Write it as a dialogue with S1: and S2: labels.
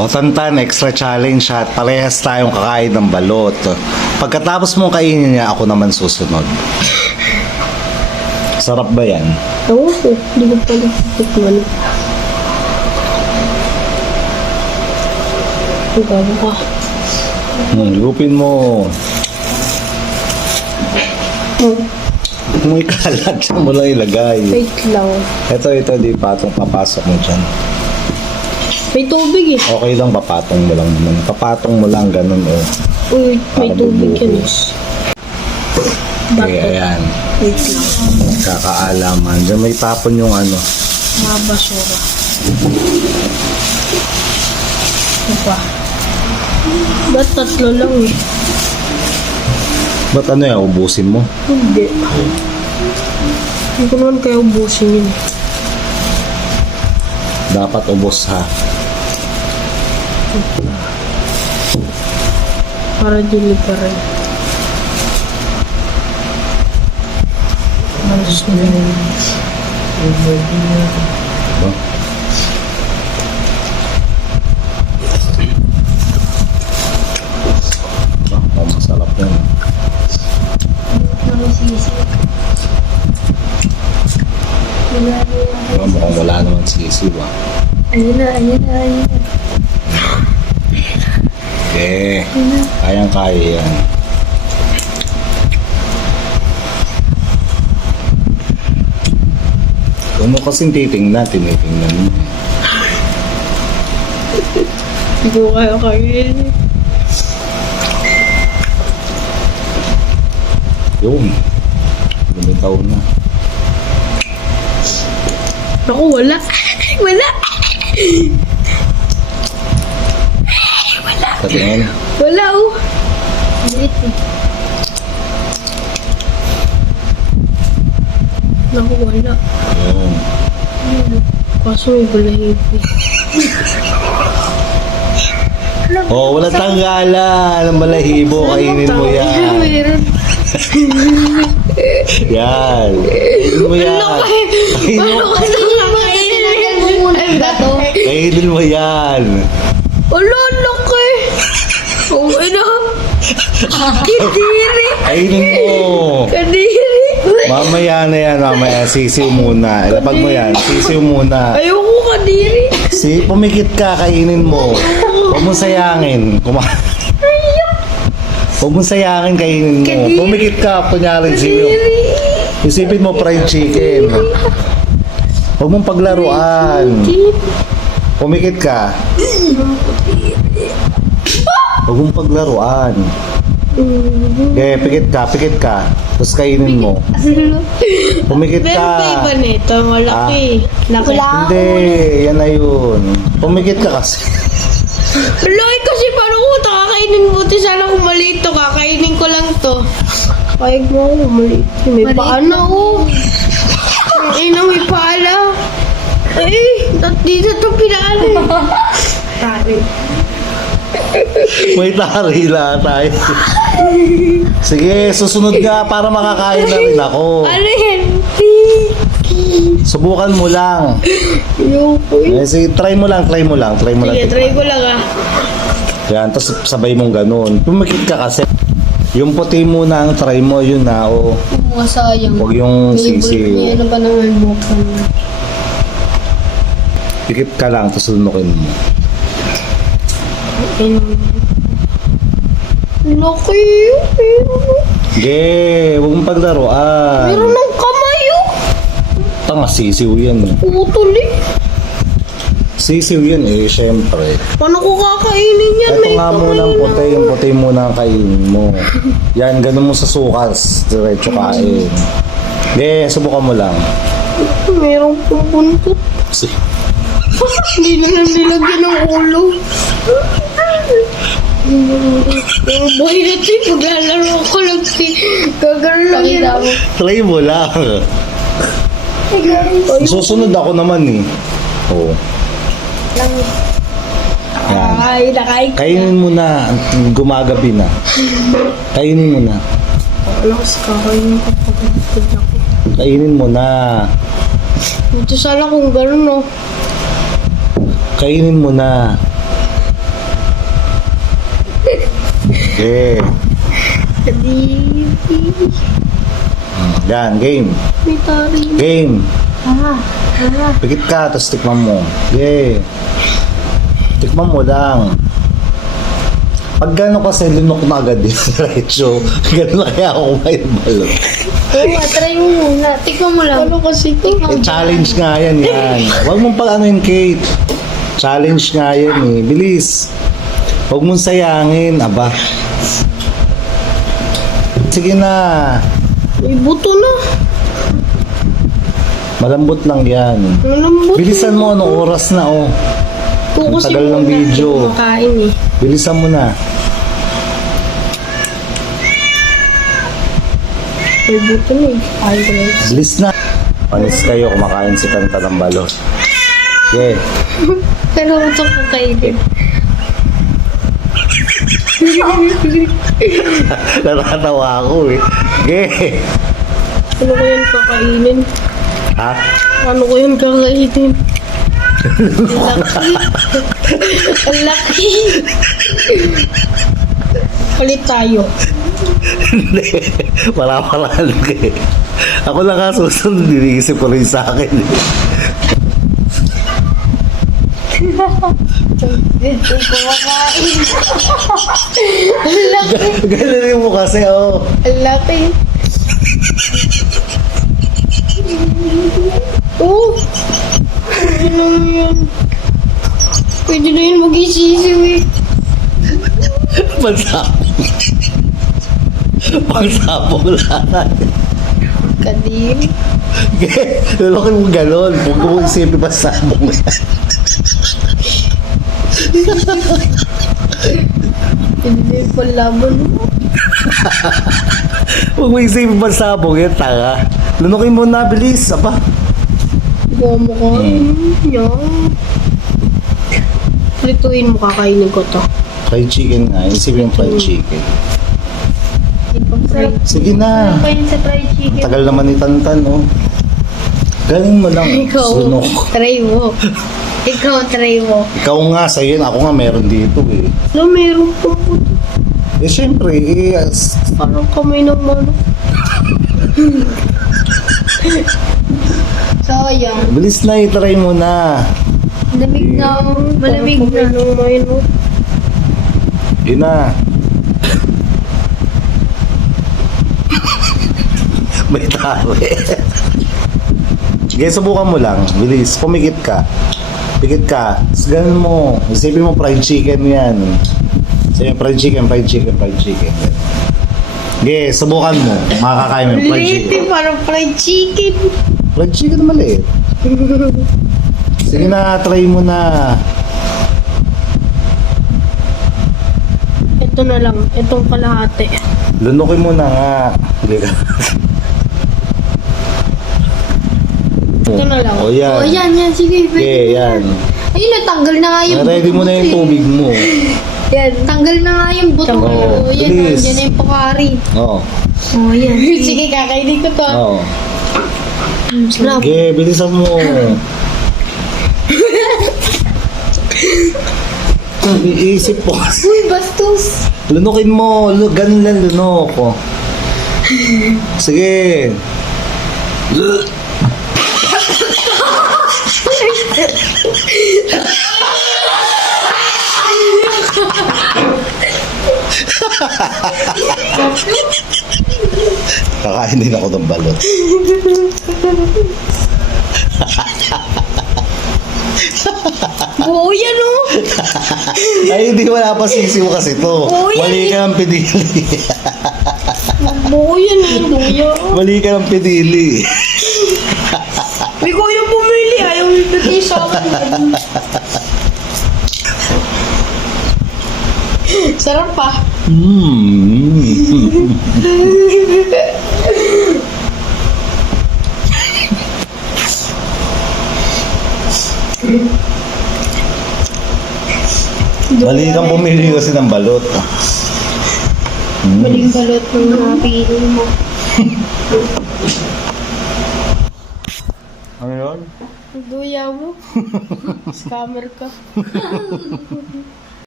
S1: O Tantan, extra challenge at parehas tayong kakain ng balot. Pagkatapos mong kainin niya, ako naman susunod. Sarap ba yan?
S2: Oo, oh, hindi ko pa natikman. Ang gabo ka.
S1: Hmm, lupin mo.
S2: Hmm,
S1: May kalat siya mo lang ilagay.
S2: wait lang.
S1: Ito, ito, di patong papasok mo dyan.
S2: May tubig eh.
S1: Okay lang, papatong mo lang naman. Papatong mo lang, ganun oh.
S2: Uy, may
S1: Para
S2: tubig yan eh.
S1: Okay, ayan.
S2: Wait lang.
S1: Kakaalaman. Diyan may tapon yung ano.
S2: Mga basura. Ano pa? Ba't tatlo lang eh?
S1: Ba't ano yan, ubusin mo?
S2: Hindi. Hindi ko naman kaya ubusin yun.
S1: Dapat ubos ha.
S2: Para rin. Malas na yun.
S1: Diba? Ah, oh, masarap yan. Diba, mukhang wala naman sisiw ah.
S2: Ayun na, ayun na, ayun na.
S1: Eh, kayang kaya yan. Kung mo kasing titingnan, tinitingnan mo. eh.
S2: Hindi ko kaya kain.
S1: Yun. Lumitaw na.
S2: Ako, wala. wala.
S1: Sa tingin.
S2: Wala, oh. Naku, wala.
S1: Yun.
S2: Kaso may balahibo.
S1: Oh, wala tanggalan. Ang balahibo, kainin mo yan.
S2: Meron.
S1: Yan. Kainin mo yan. Kainin mo,
S2: Ano
S1: kainin mo yan.
S2: Wala, laki. Oh, ano? Kadiri.
S1: Kainin mo.
S2: Kadiri.
S1: Mamaya na yan, mamaya. Sisiw muna. Ilapag mo yan. Sisiw muna.
S2: Ayoko kadiri.
S1: Si, pumikit ka, kainin mo. Huwag mo sayangin. Kuma Huwag mo sayangin, kainin mo. Pumikit ka, kunyari sisiw. Isipin mo fried chicken. Huwag mong paglaruan. Pumikit ka. Huwag mong paglaruan. Okay, pikit ka, pikit ka. Tapos kainin mo. Pumikit
S2: Pero
S1: ka.
S2: pa iba nito, malaki. Laki.
S1: Hindi, yan na yun. Pumikit ka kasi.
S2: Laki kasi paano ko ito kakainin mo ito? Sana kung maliit to, kakainin ko lang to. Payag mo maliit. May paano oh. Ay, na may pala. Ay, dito to pinaano eh. Tari.
S1: May tarila tayo. Sige, susunod nga para makakain na rin ako.
S2: Ano yan?
S1: Subukan mo lang.
S2: Ayoko eh.
S1: Eh, sige, try mo lang, try mo lang, try mo lang.
S2: Sige, try ko lang ah.
S1: Yan, tapos sabay mong ganun. Pumikit ka kasi. Yung puti muna ang try mo, yun na, o.
S2: Mga sayang.
S1: Huwag yung sisi.
S2: Ano ba naman bukan?
S1: Pikit ka lang, tapos lunukin mo.
S2: Laki yun.
S1: Sige, huwag mong paglaruan.
S2: Meron ng kamay oh.
S1: Tanga, sisiw yan. eh.
S2: Putol eh.
S1: Sisiw yan eh, syempre.
S2: Paano ko kakainin yan?
S1: Ito
S2: May
S1: nga
S2: kamay
S1: muna ang
S2: na.
S1: puti, yung puti muna ang kainin mo. Yan, ganun mo sa sukas. Diretso kain. Sige, subukan mo lang.
S2: Meron pong buntot.
S1: Si-
S2: Hindi na lang nilagyan ng ulo. Boy na ito, paglalaro ko lang si Gagano lang yan.
S1: Try mo lang. Susunod ako naman eh. Oo. Yan.
S2: Ay, nakain.
S1: Kainin mo na. Gumagabi na. Kainin mo na.
S2: Alas, kakainin ko pag ako.
S1: Kainin mo na.
S2: Buti sana kung gano'n, no?
S1: Kainin mo na. Okay.
S2: Kadiri.
S1: Yan, game.
S2: May tari.
S1: Game.
S2: Ah, ah.
S1: Pikit ka, tapos tikman mo. Okay. Tikman mo lang. Pag gano'n kasi lunok na agad yung diretso, gano'n na kaya ako kumain balot.
S3: Oo try mo muna. Tikman mo lang.
S2: Ano kasi ito?
S1: Eh, challenge nga yan, yan. Huwag mong pag ano yung Kate. Challenge nga yan eh. Bilis. Huwag mong sayangin, aba. Sige na.
S2: May buto na.
S1: Malambot lang yan.
S2: Malambot.
S1: Bilisan mo, anong oras na oh. Ang
S2: kasi
S1: tagal ng
S2: muna
S1: video.
S2: Makain eh.
S1: Bilisan mo na.
S2: May buto na eh. Ay, guys.
S1: Bilis na. Panis kayo, kumakain si Kanta ng balot. Okay.
S2: Pero ito ko kainin.
S1: Natatawa ako eh. Okay.
S2: Ano ko yan kakainin?
S1: Ha?
S2: Ano ko yan kakainin? Ang laki. Ang laki. Palit tayo.
S1: Hindi. Wala pala eh. Ako lang nga susunod, iniisip ko rin sa akin. eh.
S2: Laki.
S1: Ganun mo kasi, oh.
S2: Ang laki. Oh! Pwede na yan. Pwede na yun mag-isisiw eh.
S1: Pagsapong. Pagsapong lahat.
S2: Kadiri.
S1: Okay. Lalokin mo galon. Huwag mo isipin pa sabong yan.
S2: Na yung palaban mo.
S1: Huwag mo isipin pa sabong yan, tanga. Lunukin mo na, bilis. Aba.
S2: Gawa mo ko. Yan. Prituin mo, kakainin ko to.
S1: Fried chicken nga. Isipin yung fried chicken. Sige na.
S3: Sarap pa yun sa fried chicken.
S1: Tagal naman ni Tantan, oh. Galing mo lang.
S2: Ikaw,
S1: Sunok.
S2: try mo.
S3: Ikaw, try mo.
S1: Ikaw nga sa'yo, ako nga meron dito eh.
S2: Ano, meron po po.
S1: Eh, syempre, eh, as-
S2: Parang kamay ng manok.
S3: Sayang.
S1: bilis na, itry mo na.
S3: Malamig na. Malamig
S2: Parang kamay
S3: na.
S2: ng manok.
S1: Yun na. May tawe. Sige, subukan mo lang. Bilis, pumikit ka. Pikit ka. Tapos ganun mo. Isipin mo fried chicken yan. Sige, fried chicken, fried chicken, fried chicken. Sige, subukan mo. Makakakain mo yung fried
S2: Late
S1: chicken.
S2: eh, parang fried chicken.
S1: Fried chicken maliit. Sige na, try mo na.
S2: Ito na lang, itong kalahati.
S1: Lunukin mo na nga. Hindi ka.
S2: Ito na lang.
S1: O yan.
S3: Oh, yan, yan. Sige, pwede
S1: Okay,
S3: na
S1: yan.
S3: Ayun, natanggal na nga yung
S1: Ready mo na yung
S3: buto eh.
S1: tubig mo.
S3: Yan, tanggal na nga yung buto.
S2: Tanggal
S1: na.
S3: Oh, yan,
S1: Bilis.
S3: nandiyan na yung pakari.
S1: Oo.
S3: Oh, yan.
S2: Sige, kakainin ko to.
S1: Oo.
S3: Sarap.
S1: Okay, bilisan mo. Iisip po kasi.
S3: Uy, bastos.
S1: Lunukin mo. Lu- Ganun lang lunok. Oh. Sige. Kakain din ako ng balot.
S2: Buo yan oh.
S1: Ay, hindi wala pa sisiw kasi to.
S2: Oo, yan
S1: Mali ka ng pinili.
S2: Buo yan eh, luya.
S1: Mali ka ng pinili.
S2: May kuya sa akin. Sarap pa.
S1: Mm. Mali kang pumili kasi ng balot. Mm.
S2: Maling balot ng napili mo.
S1: Ano yun?
S2: Duya mo. Scammer ka.